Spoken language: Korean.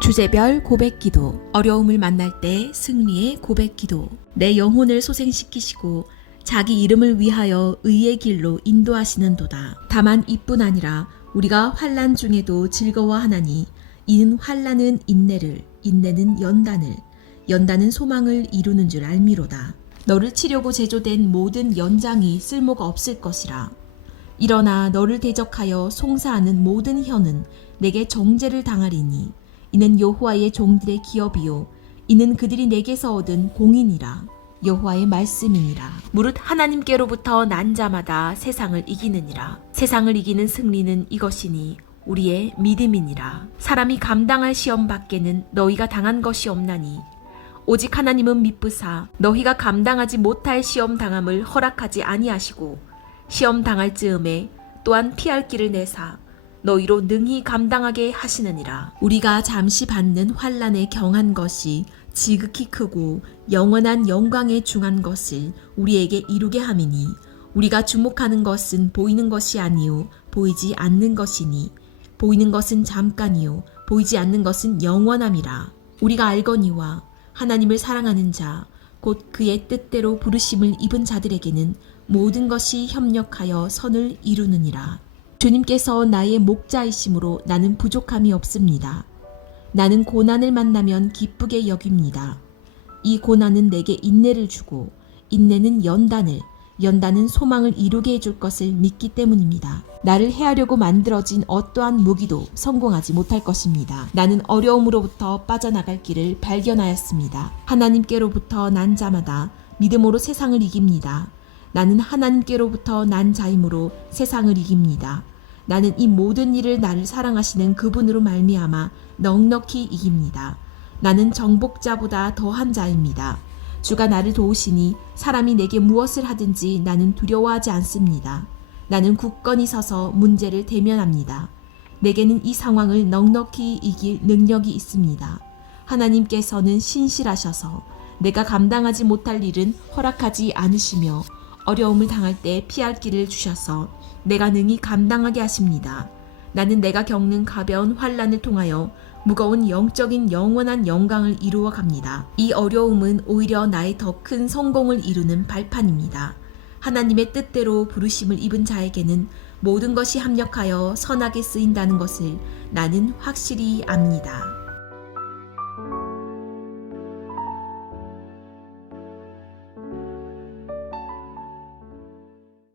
주제별 고백 기도. 어려움을 만날 때 승리의 고백 기도. 내 영혼을 소생시키시고 자기 이름을 위하여 의의 길로 인도하시는도다. 다만 이뿐 아니라 우리가 환란 중에도 즐거워하나니 이는 환란은 인내를 인내는 연단을 연단은 소망을 이루는 줄 알미로다. 너를 치려고 제조된 모든 연장이 쓸모가 없을 것이라. 일어나 너를 대적하여 송사하는 모든 혀는 내게 정죄를 당하리니 이는 여호와의 종들의 기업이요. 이는 그들이 내게서 얻은 공인이라. 여호와의 말씀이니라. 무릇 하나님께로부터 난 자마다 세상을 이기느니라. 세상을 이기는 승리는 이것이니 우리의 믿음이니라. 사람이 감당할 시험 밖에는 너희가 당한 것이 없나니. 오직 하나님은 미쁘사 너희가 감당하지 못할 시험 당함을 허락하지 아니하시고 시험 당할 즈음에 또한 피할 길을 내사 너희로 능히 감당하게 하시느니라. 우리가 잠시 받는 환란에 경한 것이 지극히 크고 영원한 영광에 중한 것을 우리에게 이루게 함이니 우리가 주목하는 것은 보이는 것이 아니요 보이지 않는 것이니 보이는 것은 잠깐이요 보이지 않는 것은 영원함이라. 우리가 알거니와 하나님을 사랑하는 자 곧 그의 뜻대로 부르심을 입은 자들에게는 모든 것이 협력하여 선을 이루느니라. 주님께서 나의 목자이심으로 나는 부족함이 없습니다. 나는 고난을 만나면 기쁘게 여깁니다. 이 고난은 내게 인내를 주고 인내는 연단을 연단은 소망을 이루게 해줄 것을 믿기 때문입니다. 나를 해하려고 만들어진 어떠한 무기도 성공하지 못할 것입니다. 나는 어려움으로부터 빠져나갈 길을 발견하였습니다. 하나님께로부터 난 자마다 믿음으로 세상을 이깁니다. 나는 하나님께로부터 난 자임으로 세상을 이깁니다. 나는 이 모든 일을 나를 사랑하시는 그분으로 말미암아 넉넉히 이깁니다. 나는 정복자보다 더한 자입니다. 주가 나를 도우시니 사람이 내게 무엇을 하든지 나는 두려워하지 않습니다. 나는 굳건히 서서 문제를 대면합니다. 내게는 이 상황을 넉넉히 이길 능력이 있습니다. 하나님께서는 신실하셔서 내가 감당하지 못할 일은 허락하지 않으시며 어려움을 당할 때 피할 길을 주셔서 내가 능히 감당하게 하십니다. 나는 내가 겪는 가벼운 환란을 통하여 무거운 영적인 영원한 영광을 이루어 갑니다. 이 어려움은 오히려 나의 더 큰 성공을 이루는 발판입니다. 하나님의 뜻대로 부르심을 입은 자에게는 모든 것이 합력하여 선하게 쓰인다는 것을 나는 확실히 압니다.